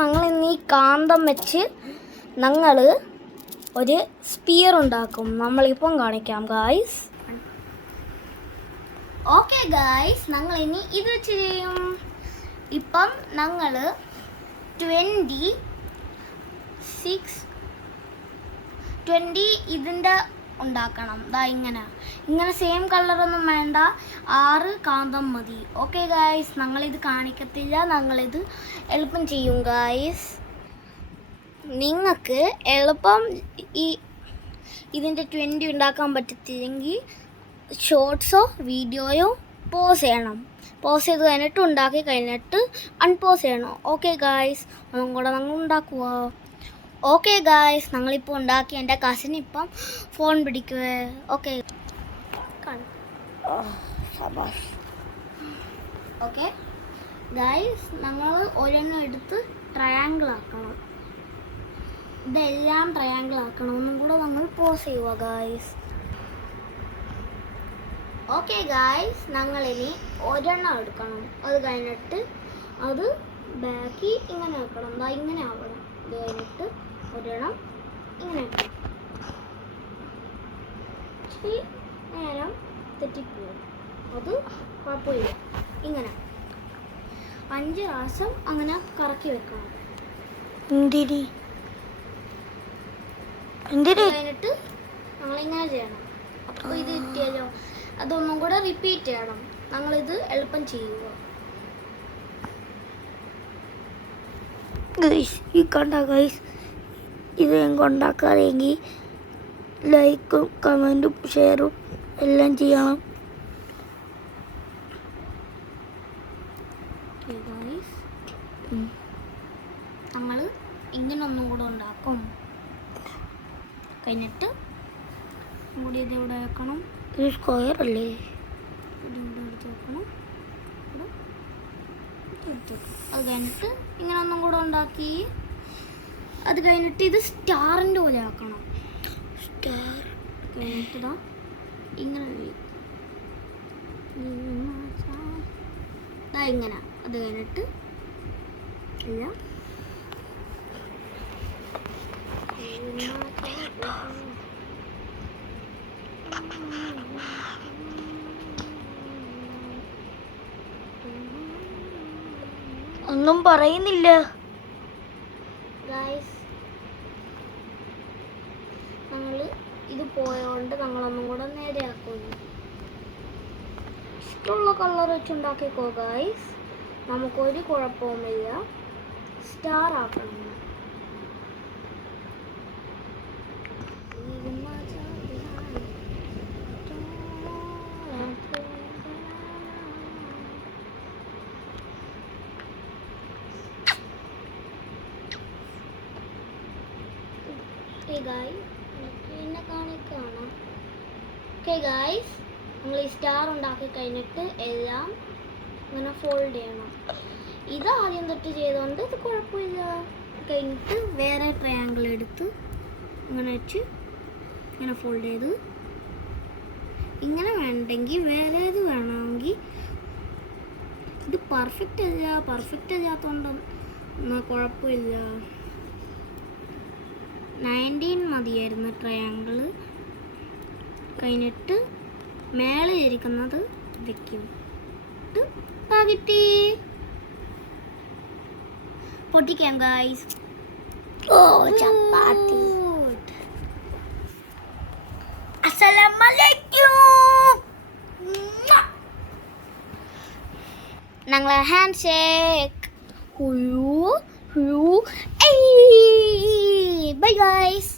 ഞങ്ങൾ ഇന്ന് ഈ കാന്തം വെച്ച് ഞങ്ങൾ ഒരു സ്പിയർ ഉണ്ടാക്കും. നമ്മളിപ്പം കാണിക്കാം ഗായ്സ്. ഓക്കെ ഗായ്സ്, ഞങ്ങൾ ഇനി ഇത് വെച്ച് ചെയ്യും. ഇപ്പം ഞങ്ങൾ 20 ഇതിൻ്റെ ഉണ്ടാക്കണം. ഇങ്ങനെ സെയിം കളറൊന്നും വേണ്ട, 6 കാന്തം മതി. ഓക്കെ ഗായ്സ്, ഞങ്ങളിത് കാണിക്കത്തില്ല, ഞങ്ങളിത് എളുപ്പം ചെയ്യും ഗായ്സ്. നിങ്ങൾക്ക് എളുപ്പം ഇതിൻ്റെ 20 ഉണ്ടാക്കാൻ പറ്റത്തില്ലെങ്കിൽ ഷോർട്സോ വീഡിയോയോ പോസ് ചെയ്യണം. പോസ് ചെയ്ത് കഴിഞ്ഞിട്ട് ഉണ്ടാക്കി കഴിഞ്ഞിട്ട് അൺപോസ് ചെയ്യണം. ഓക്കെ ഗായ്സ്, ഒന്നും കൂടെ ഞങ്ങൾ ഉണ്ടാക്കുക. ഓക്കെ ഗായ്സ്, ഞങ്ങളിപ്പോൾ ഉണ്ടാക്കി. എൻ്റെ കസിൻ ഇപ്പം ഫോൺ പിടിക്കുക. ഓക്കെ ഓക്കെ ഗായ്സ്, ഞങ്ങൾ ഒരെണ്ണം എടുത്ത് ട്രയാങ്കിൾ ആക്കണം. ഇതെല്ലാം ട്രയാങ്കിൾ ആക്കണം. ഒന്നും കൂടെ നമ്മൾ പോസ് ചെയ്യുക ഗായ്സ്. ഓക്കെ ഗായ്സ്, ഞങ്ങളിനി ഒരെണ്ണം എടുക്കണം. അത് കഴിഞ്ഞിട്ട് അത് ബാക്കി ഇങ്ങനെ വെക്കണം. ഇങ്ങനെ ആവണം. ഇത് കഴിഞ്ഞിട്ട് ഒരെണ്ണം ഇങ്ങനെ വെക്കണം. നേരം തെറ്റിപ്പോവും, അത് കുഴപ്പമില്ല. ഇങ്ങനെ 5 പ്രാവശ്യം അങ്ങനെ കറക്കി വെക്കണം. കഴിഞ്ഞിട്ട് ഞങ്ങളിങ്ങനെ ചെയ്യണം. അപ്പോൾ ഇത് കിട്ടിയല്ലോ, അതൊന്നും കൂടെ റിപ്പീറ്റ് ചെയ്യണം. ഞങ്ങളിത് എളുപ്പം ചെയ്യുക. ഈ കണ്ട ഗൈസ്, ഇത് ഉണ്ടാക്കാതെങ്കിൽ ലൈക്കും കമൻറ്റും ഷെയറും എല്ലാം ചെയ്യണം. ഞങ്ങൾ ഇങ്ങനെ ഒന്നും കൂടെ ഉണ്ടാക്കും. കഴിഞ്ഞിട്ട് കൂടി ഇത് ഇവിടെ വെക്കണം. ഇത് സ്ക്വയർ അല്ലേ? ഇവിടെ എടുത്ത് വെക്കണം. അത് കഴിഞ്ഞിട്ട് ഇങ്ങനെ ഒന്നും കൂടെ ഉണ്ടാക്കി. അത് കഴിഞ്ഞിട്ട് ഇത് സ്റ്റാറിൻ്റെ പോലെ ആക്കണം. സ്റ്റാർ കഴിഞ്ഞിട്ട് ഇങ്ങനെ ഇങ്ങനെ. അത് കഴിഞ്ഞിട്ട് ഇല്ല ഒന്നും പറയുന്നില്ല ഗായ്സ്. ഞങ്ങൾ ഇത് പോയതുകൊണ്ട് ഞങ്ങളൊന്നും കൂടെ നേരെയാക്കുന്നു. ഇഷ്ടമുള്ള കളർ വെച്ചുണ്ടാക്കിക്കോ ഗായ്സ്, നമുക്കൊരു കുഴപ്പവുമില്ല. സ്റ്റാർ ആക്കണം. ഓക്കെ ഗായ്സ്, നമ്മൾ ഈ സ്റ്റാർ ഉണ്ടാക്കി കഴിഞ്ഞിട്ട് എല്ലാം ഇങ്ങനെ ഫോൾഡ് ചെയ്യണം. ഇത് ആദ്യം തൊട്ട് ചെയ്തുകൊണ്ട് ഇത് കുഴപ്പമില്ല. കഴിഞ്ഞിട്ട് വേറെ ട്രയാങ്കിൾ എടുത്ത് ഇങ്ങനെ വെച്ച് ഇങ്ങനെ ഫോൾഡ് ചെയ്ത് ഇങ്ങനെ വേണ്ടെങ്കിൽ വേറെ ഇത് വേണമെങ്കിൽ. ഇത് പെർഫെക്റ്റ് അല്ലാത്തതുകൊണ്ടൊന്നും കുഴപ്പമില്ല. 19 മതിയായിരുന്നു ട്രയാങ്കിൾ. കഴിഞ്ഞിട്ട് മേലെ ഇരിക്കുന്നത് വെക്കും. കിട്ടി. പൊട്ടിക്കാം ഗായ്സ്. ചപ്പാത്തി. അസ്സലാമലൈക്കും. ഞങ്ങളെ ഹാൻഡ് ഷേക്ക്. Bye guys.